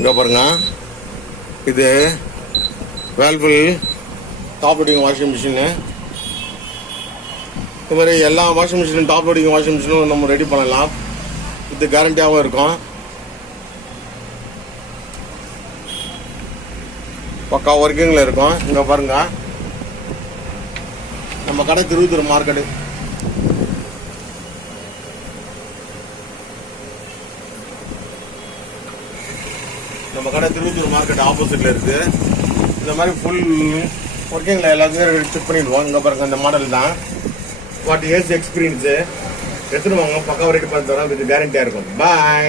இங்கே பாருங்க, இது Whirlpool top loading washing machine. இது மாதிரி எல்லா வாஷிங் மிஷினும் டாப் லோடிங் வாஷிங் மிஷினும் நம்ம ரெடி பண்ணலாம். இது கேரண்டியாகவும் இருக்கும், பக்கா ஒர்க்கிங்கில் இருக்கும். இங்கே பாருங்க, நம்ம கடை திருவத்தூர் மார்க்கெட்டு. நம்ம கடை திருவத்தூர் மார்க்கெட் ஆப்போசிட்ல இருக்கு. இந்த மாதிரி ஃபுல் ஒர்க்கிங்கில் எல்லாத்தையும் செக் பண்ணிடுவோம். இங்கே பாருங்க, இந்த மாடல் தான் 40 years எக்ஸ்பீரியன்ஸு. எடுத்துட்டு வாங்க, பக்கா ரெடி பண்ணி தரோம். இது கேரண்டியாக இருக்கும். பாய்.